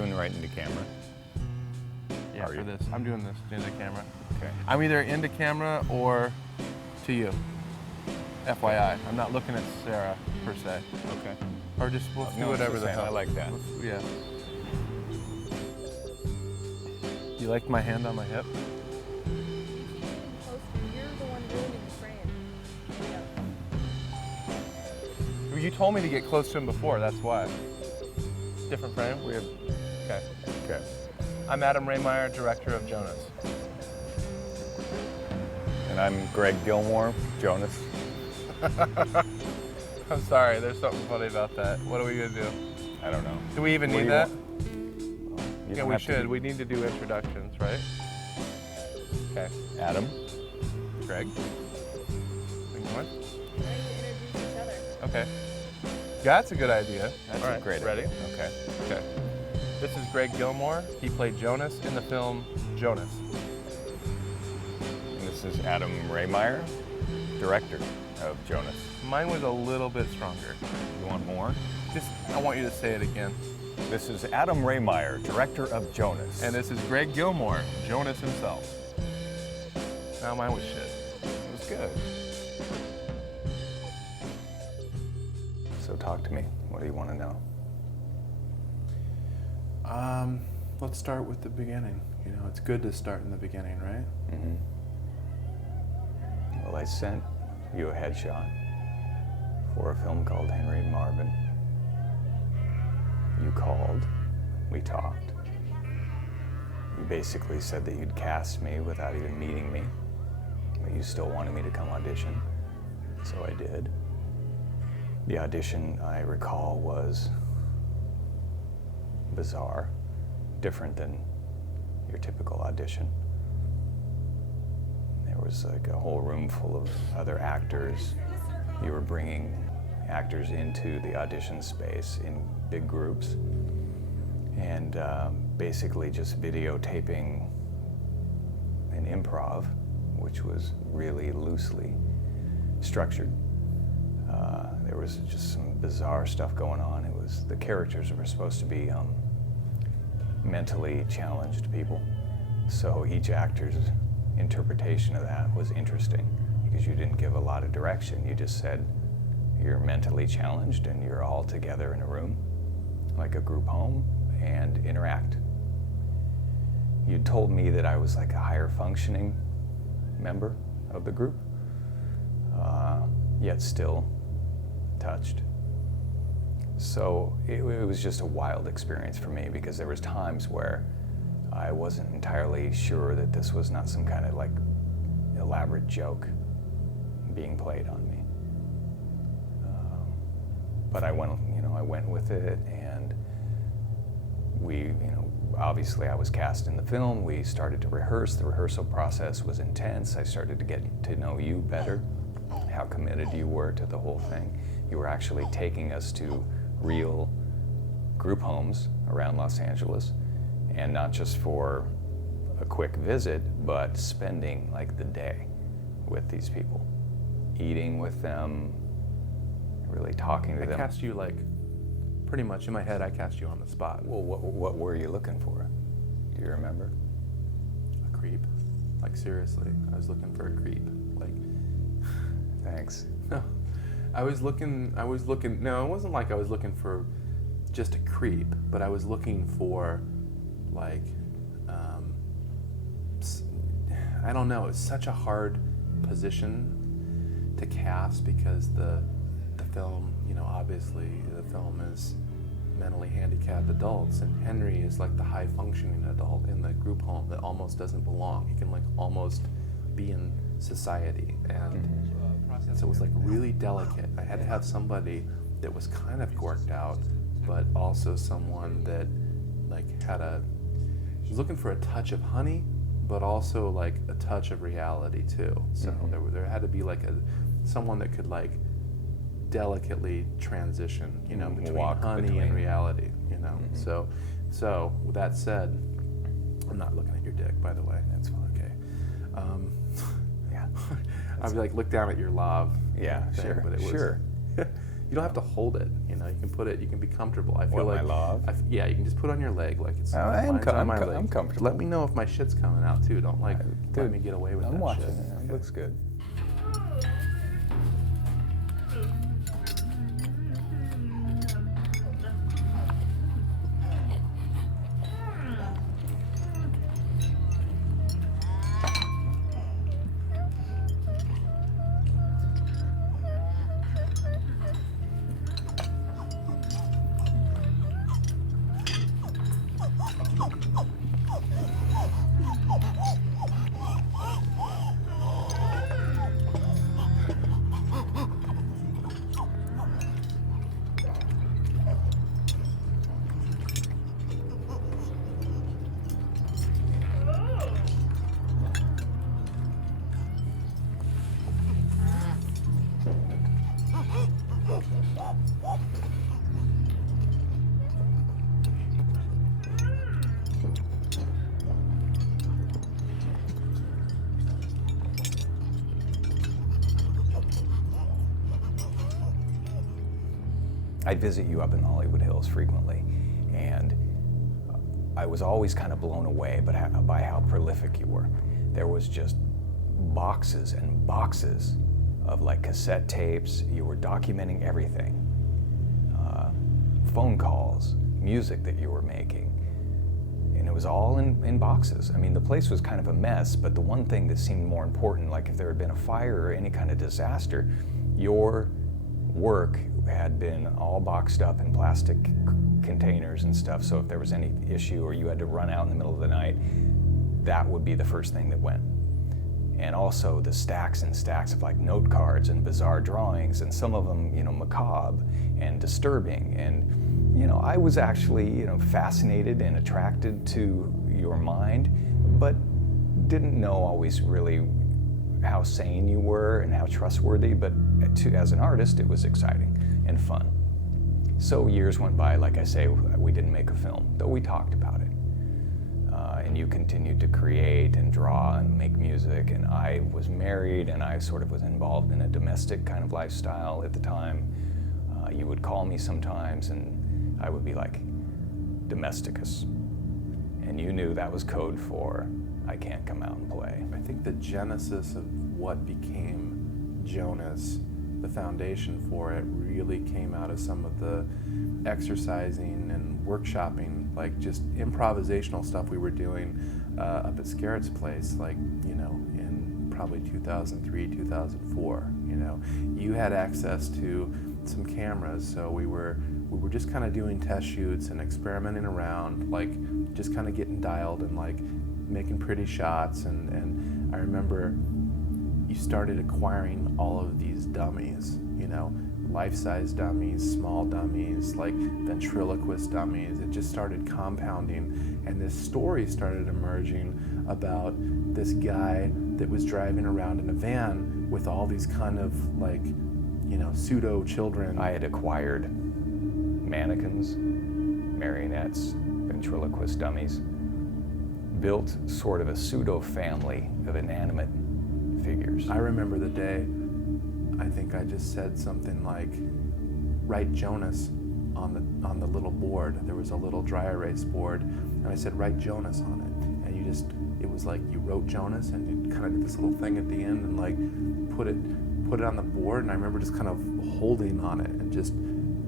doing right into camera? Yeah, for this. I'm doing this into the camera. Okay. I'm either into camera or to you. FYI. I'm not looking at Sarah, per se. Okay. Or just, we'll do No, whatever it's the same. hell. I like that. Yeah. You like my hand on my hip? You're the one ruining the frame. You told me to get close to him before, that's why. Different frame? Weird. Okay. Okay. I'm Adam Rehmeier, director of JONAS. And I'm Greg Gilmore, Jonas. I'm sorry, there's something funny about that. What are we gonna do? I don't know. Do we even What do need you that? want? You Yeah, don't we have to should. do- We need to do introductions, right? Okay. Adam. Greg? We going? Now you introduce each other. Okay. That's a good idea. That's All a right, great ready? idea. Okay. Okay. This is Greg Gilmore. He played Jonas in the film Jonas. And this is Adam Rehmeier, director of Jonas. Mine was a little bit stronger. You want more? I want you to say it again. This is Adam Rehmeier, director of Jonas. And this is Greg Gilmore, Jonas himself. Now mine was shit. it was good. So talk to me. What do you want to know? Let's start with the beginning. You know, it's good to start in the beginning, right? Mm-hmm. Well, I sent you a headshot for a film called Henry Marvin. You called, we talked. You basically said that you'd cast me without even meeting me, but you still wanted me to come audition, so I did. The audition, I recall, was bizarre, different than your typical audition. There was like a whole room full of other actors. You were bringing actors into the audition space in big groups and basically just videotaping an improv, which was really loosely structured. There was just some bizarre stuff going on. It was, the characters were supposed to be mentally challenged people. So each actor's interpretation of that was interesting because you didn't give a lot of direction. You just said you're mentally challenged and you're all together in a room, like a group home, and interact. You told me that I was like a higher functioning member of the group, yet still touched. So it was just a wild experience for me because there was times where I wasn't entirely sure that this was not some kind of like elaborate joke being played on me. But I went with it, and obviously I was cast in the film. We started to rehearse. The rehearsal process was intense. I started to get to know you better, how committed you were to the whole thing. You were actually taking us to real group homes around Los Angeles, and not just for a quick visit, but spending like the day with these people, eating with them, really talking to I them. cast you like, pretty much in my head, I cast you on the spot. Well, what were you looking for? Do you remember? A creep. Like seriously, I was looking for a creep. Like, Thanks. no. No, it wasn't like I was looking for just a creep, but I was looking for like, I don't know, it's such a hard position to cast because the film, obviously the film is mentally handicapped adults, and Henry is like the high functioning adult in the group home that almost doesn't belong. He can like almost be in society, and so it was like really delicate. I had to have somebody that was kind of gorked out, but also someone that like was looking for a touch of honey, but also like a touch of reality too. So there had to be like someone that could like delicately transition, between honey and reality, So with that said, I'm not looking at your dick, by the way. That's fine. Okay. Yeah. I would like look down at your lav. Yeah, thing, sure. But it was, sure. You don't have to hold it. You know, you can put it. You can be comfortable. I feel What, like my log? yeah, you can just put it on your leg like it's. I'm mine's on my leg. I'm comfortable. Let me know if my shit's coming out too. Don't like let Dude, me get away with I'm that watching shit. it. It looks good. I visit you up in the Hollywood Hills frequently, and I was always kind of blown away by how prolific you were. There was just boxes and boxes of like cassette tapes. You were documenting everything. Phone calls, music that you were making, and it was all in boxes. I mean, the place was kind of a mess, but the one thing that seemed more important, like if there had been a fire or any kind of disaster, your work had been all boxed up in plastic containers and stuff, so if there was any issue or you had to run out in the middle of the night, that would be the first thing that went. And also the stacks and stacks of like note cards and bizarre drawings, and some of them, you know, macabre and disturbing. And, you know, I was actually, you know, fascinated and attracted to your mind, but didn't know always really how sane you were and how trustworthy, but as an artist, it was exciting and fun. So years went by, like I say, we didn't make a film, though we talked about it. And you continued to create and draw and make music, and I was married and I sort of was involved in a domestic kind of lifestyle at the time. You would call me sometimes and I would be like, Domesticus. And you knew that was code for, I can't come out and play. I think the genesis of what became Jonas, the foundation for it, really came out of some of the exercising and workshopping, like just improvisational stuff we were doing up at Scarrett's place, like, you know, in probably 2003, 2004, you know. You had access to some cameras, so we were just kind of doing test shoots and experimenting around, like just kind of getting dialed and like making pretty shots, and I remember you started acquiring all of these dummies, you know, life-size dummies, small dummies, like ventriloquist dummies. It just started compounding, and this story started emerging about this guy that was driving around in a van with all these kind of like, you know, pseudo children. I had acquired mannequins, marionettes, ventriloquist dummies, built sort of a pseudo family of inanimate figures. I remember the day, I think I just said something like, write Jonas on the little board. There was a little dry erase board, and I said, write Jonas on it. And you just, it was like you wrote Jonas and you kind of did this little thing at the end and like put it on the board, and I remember just kind of holding on it and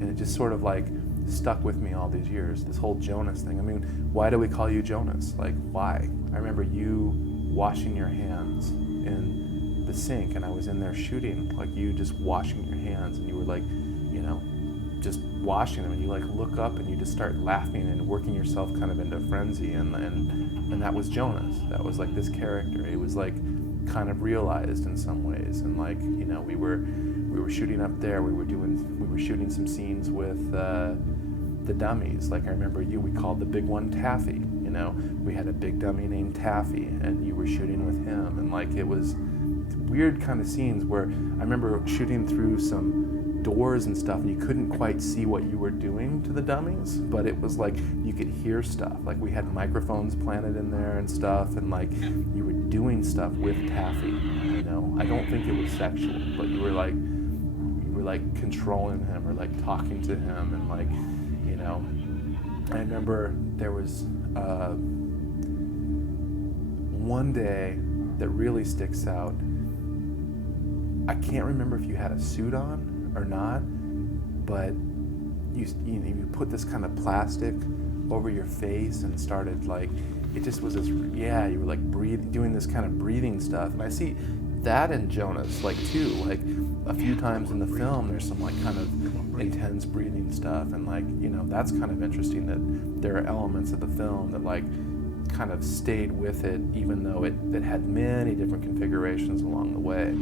it just sort of like stuck with me all these years, this whole Jonas thing. I mean, why do we call you Jonas? Like, why? I remember you washing your hands in the sink, and I was in there shooting, like you just washing your hands, and you were like, you know, just washing them, and you like look up and you just start laughing and working yourself kind of into frenzy, and that was Jonas. That was like this character. It was like kind of realized in some ways, and like, you know, we were shooting up there. We were shooting some scenes with the dummies. Like I remember we called the big one Taffy. You know, we had a big dummy named Taffy, and you were shooting with him, and like it was weird kind of scenes where I remember shooting through some doors and stuff, and you couldn't quite see what you were doing to the dummies, but it was like you could hear stuff. Like we had microphones planted in there and stuff, and like you were doing stuff with Taffy. You know, I don't think it was sexual, but you were were like controlling him or like talking to him, and like, you know, I remember there was one day that really sticks out. I can't remember if you had a suit on or not, but you put this kind of plastic over your face and started like, it just was this, yeah, you were like doing this kind of breathing stuff. And I see that in Jonas, like too, like a few times in the film, there's some like kind of intense breathing stuff. And like, you know, that's kind of interesting that there are elements of the film that like kind of stayed with it, even though it had many different configurations along the way.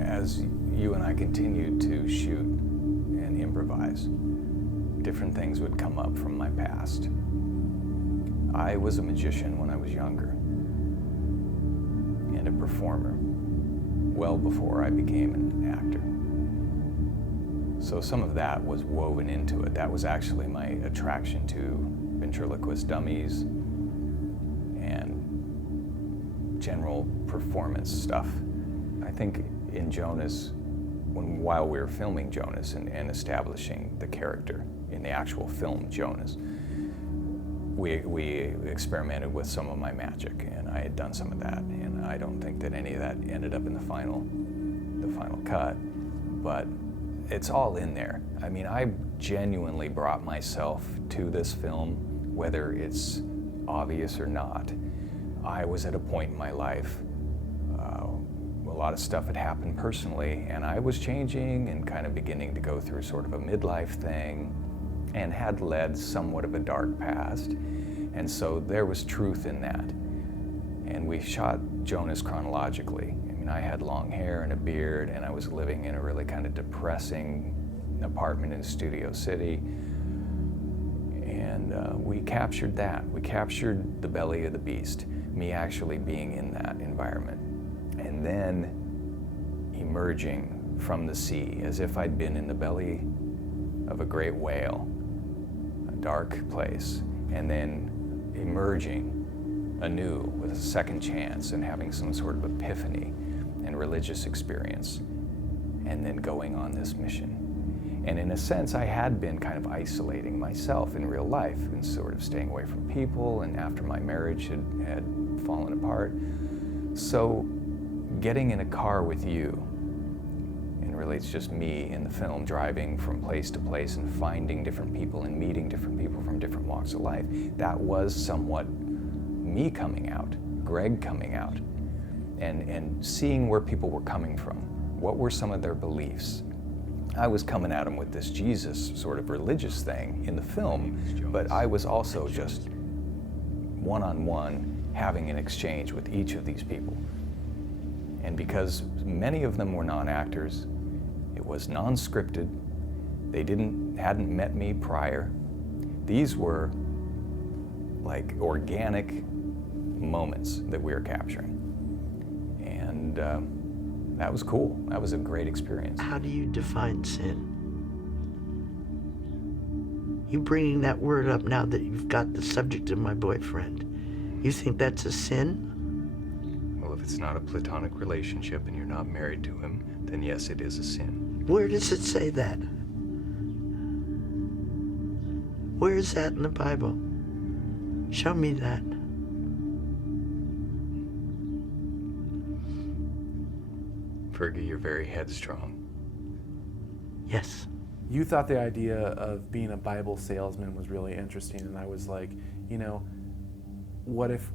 As you and I continued to shoot and improvise, different things would come up from my past. I was a magician when I was younger and a performer, well before I became an actor. So some of that was woven into it. That was actually my attraction to ventriloquist dummies and general performance stuff. I think in Jonas, while we were filming Jonas and establishing the character in the actual film Jonas, we experimented with some of my magic, and I had done some of that, and I don't think that any of that ended up in the final cut, but it's all in there. I mean, I genuinely brought myself to this film, whether it's obvious or not. I was at a point in my life, a lot of stuff had happened personally, and I was changing and kind of beginning to go through sort of a midlife thing, and had led somewhat of a dark past. And so there was truth in that. And we shot Jonas chronologically. I mean, I had long hair and a beard, and I was living in a really kind of depressing apartment in Studio City. And we captured that. We captured the belly of the beast, me actually being in that environment. And then emerging from the sea as if I'd been in the belly of a great whale, a dark place, and then emerging anew with a second chance and having some sort of epiphany and religious experience, and then going on this mission. And in a sense, I had been kind of isolating myself in real life and sort of staying away from people, and after my marriage had fallen apart. So getting in a car with you, and really it's just me in the film driving from place to place and finding different people and meeting different people from different walks of life, that was somewhat me coming out, Greg coming out, and seeing where people were coming from. What were some of their beliefs? I was coming at them with this Jesus sort of religious thing in the film, but I was also just one-on-one having an exchange with each of these people. And because many of them were non-actors, it was non-scripted, they hadn't met me prior. These were like organic moments that we were capturing. And that was cool. That was a great experience. How do you define sin? You bringing that word up now that you've got the subject of my boyfriend, you think that's a sin? Well, if it's not a platonic relationship and you're not married to him, then yes, it is a sin. Where does it say that? Where is that in the Bible? Show me that. Fergie, you're very headstrong. Yes. You thought the idea of being a Bible salesman was really interesting, and I was like, you know, what if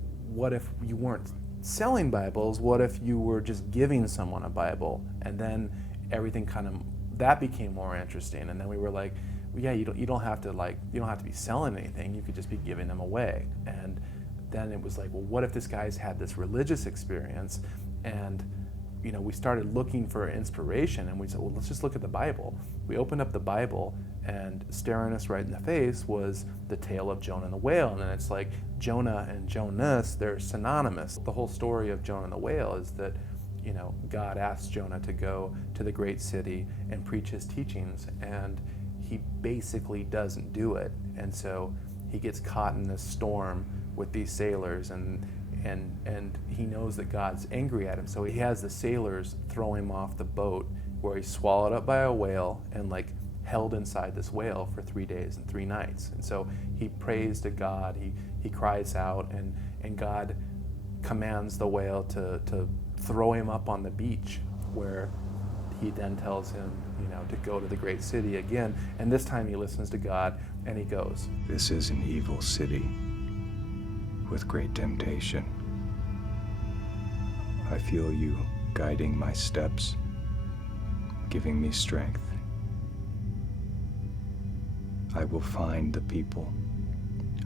you weren't selling Bibles? What if you were just giving someone a Bible? And then everything kind of, that became more interesting. And then we were like, yeah, you don't have to be selling anything. You could just be giving them away. And then it was like, well, what if this guy's had this religious experience? And we started looking for inspiration, and we said, well, let's just look at the Bible. We opened up the Bible, and staring us right in the face was the tale of Jonah and the whale. And then it's like Jonah and Jonas, they're synonymous. The whole story of Jonah and the whale is that God asked Jonah to go to the great city and preach his teachings, and he basically doesn't do it. And so he gets caught in this storm with these sailors, and he knows that God's angry at him. So he has the sailors throw him off the boat, where he's swallowed up by a whale and held inside this whale for 3 days and 3 nights. And so he prays to God, he cries out, and God commands the whale to throw him up on the beach, where he then tells him, to go to the great city again. And this time he listens to God, and he goes. This is an evil city with great temptation. I feel you guiding my steps, giving me strength. I will find the people.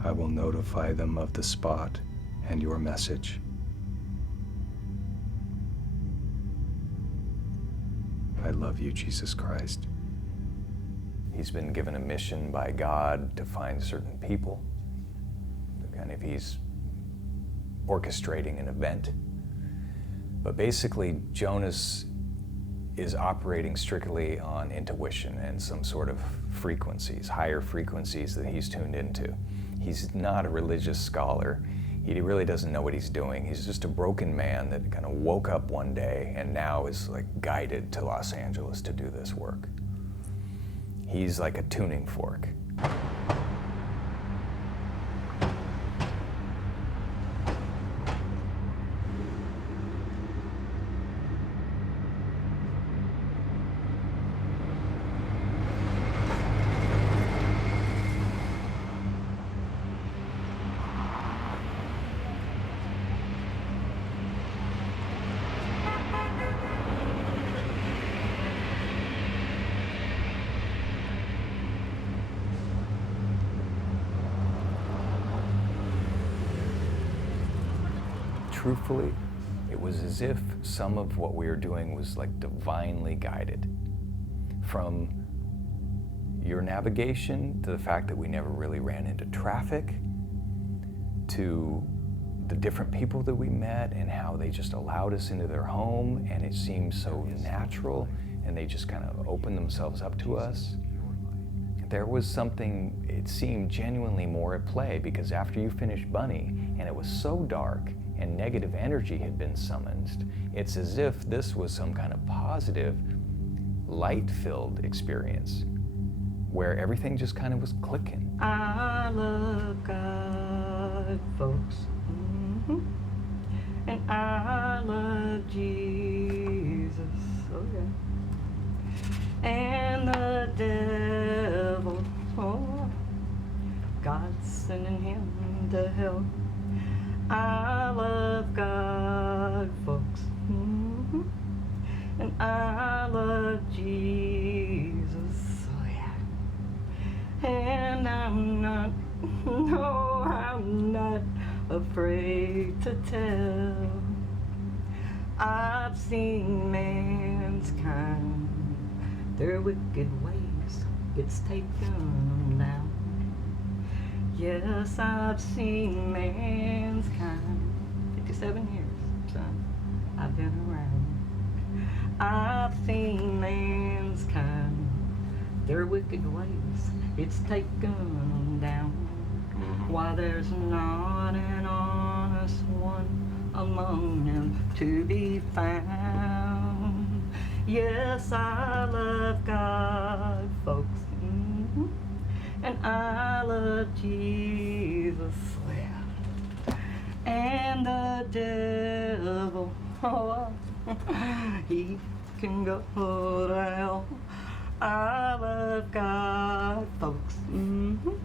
I will notify them of the spot and your message. I love you, Jesus Christ. He's been given a mission by God to find certain people. He's orchestrating an event. But basically, Jonas is operating strictly on intuition and some sort of frequencies, higher frequencies that he's tuned into. He's not a religious scholar. He really doesn't know what he's doing. He's just a broken man that kind of woke up one day and now is guided to Los Angeles to do this work. He's like a tuning fork. Truthfully, it was as if some of what we were doing was divinely guided. From your navigation, to the fact that we never really ran into traffic, to the different people that we met and how they just allowed us into their home, and it seemed so natural, and they just kind of opened themselves up to us. There was something, it seemed genuinely more at play, because after you finished Bunny, and it was so dark, and negative energy had been summoned, it's as if this was some kind of positive, light-filled experience where everything just kind of was clicking. I love God, folks. Mm-hmm. And I love Jesus. Oh, yeah. And the devil, oh, God's sending him to hell. I love God, folks. Mm-hmm. And I love Jesus. Oh, yeah. And I'm not, no, I'm not afraid to tell. I've seen mankind, their wicked ways, it's taken them down. Yes, I've seen mankind, 57 years, son, I've been around. I've seen mankind, their wicked ways, it's taken them down. Why, there's not an honest one among them to be found. Yes, I love God, folks. Mm-hmm. And I love Jesus, yeah. And the devil, oh, he can go to hell. I love God, folks, mm-hmm.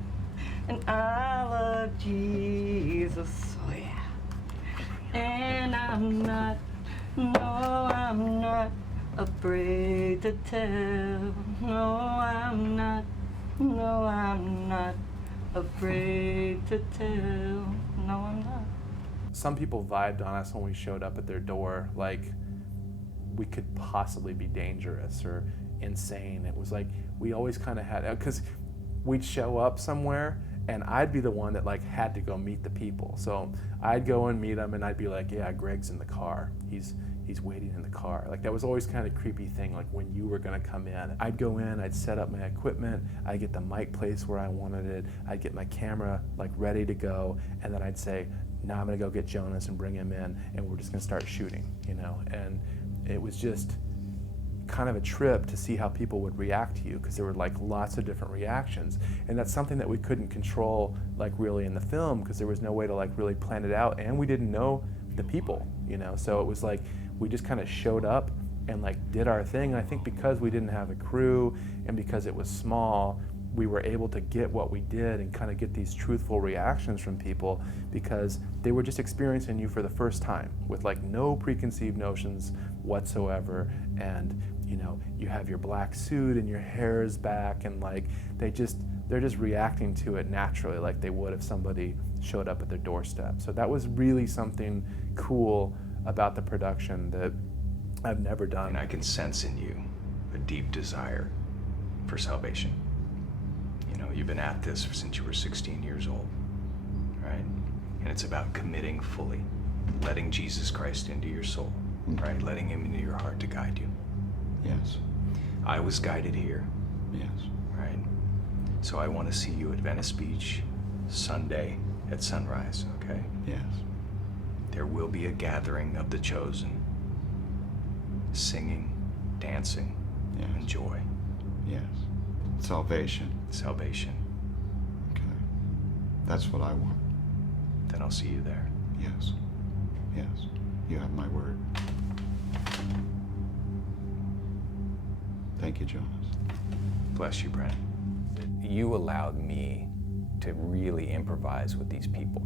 And I love Jesus, oh yeah. And I'm not, no, I'm not afraid to tell. No, I'm not. No, I'm not afraid to tell. No, I'm not. Some people vibed on us when we showed up at their door like we could possibly be dangerous or insane. It was like we always kind of had, because we'd show up somewhere and I'd be the one that like had to go meet the people. So I'd go and meet them and I'd be like, yeah, Greg's in the car. He's waiting in the car. Like that was always kind of a creepy thing, like when you were gonna come in. I'd go in, I'd set up my equipment, I'd get the mic placed where I wanted it, I'd get my camera like ready to go, and then I'd say, now I'm gonna go get Jonas and bring him in and we're just gonna start shooting, you know? And it was just kind of a trip to see how people would react to you, because there were like lots of different reactions, and that's something that we couldn't control like really in the film, because there was no way to like really plan it out, and we didn't know the people, you know? So it was like we just kind of showed up and like did our thing. And I think because we didn't have a crew and because it was small, we were able to get what we did and kind of get these truthful reactions from people, because they were just experiencing you for the first time with like no preconceived notions whatsoever. And you know, you have your black suit and your hair is back, and like they're just reacting to it naturally, like they would if somebody showed up at their doorstep. So that was really something cool about the production that I've never done. And I can sense in you a deep desire for salvation. You know, you've been at this since you were 16 years old, right? And it's about committing fully, letting Jesus Christ into your soul, right? Letting him into your heart to guide you. Yes. I was guided here, Yes. right? So I want to see you at Venice Beach Sunday at sunrise, okay? Yes. There will be a gathering of the chosen, singing, dancing, Yes. and joy, Yes. Salvation. salvation. Okay. That's what I want. Then I'll see you there. Yes. Yes. You have my word. Thank you, Jonas. Bless you, Brent. You allowed me to really improvise with these people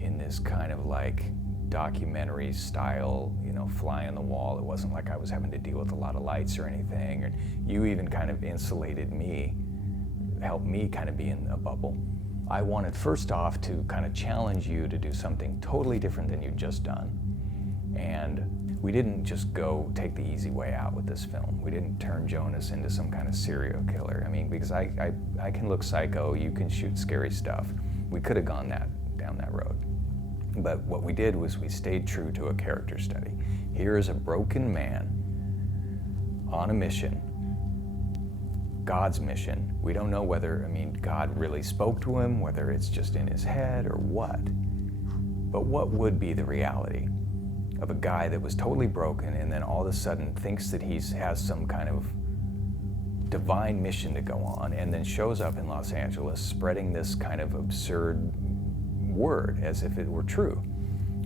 in this kind of like documentary style, you know, fly on the wall. It wasn't like I was having to deal with a lot of lights or anything. And you even kind of insulated me, helped me kind of be in a bubble. I wanted first off to kind of challenge you to do something totally different than you'd just done. And we didn't just go take the easy way out with this film. We didn't turn Jonas into some kind of serial killer. I mean, because I can look psycho, you can shoot scary stuff. We could have gone down that road. But what we did was we stayed true to a character study. Here is a broken man on a mission, God's mission. We don't know whether, I mean, God really spoke to him, whether it's just in his head or what. But what would be the reality of a guy that was totally broken and then all of a sudden thinks that he has some kind of divine mission to go on, and then shows up in Los Angeles spreading this kind of absurd word as if it were true?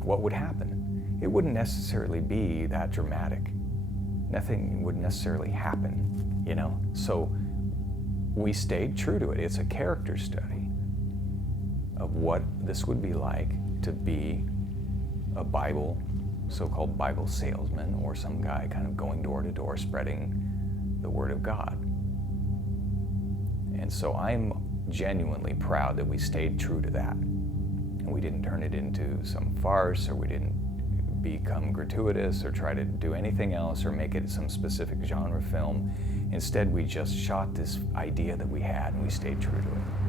What would happen? It wouldn't necessarily be that dramatic. Nothing would necessarily happen, you know? So we stayed true to it. It's a character study of what this would be like to be a so-called Bible salesman, or some guy kind of going door to door spreading the word of God. And so I'm genuinely proud that we stayed true to that. And we didn't turn it into some farce, or we didn't become gratuitous or try to do anything else or make it some specific genre film. Instead, we just shot this idea that we had and we stayed true to it.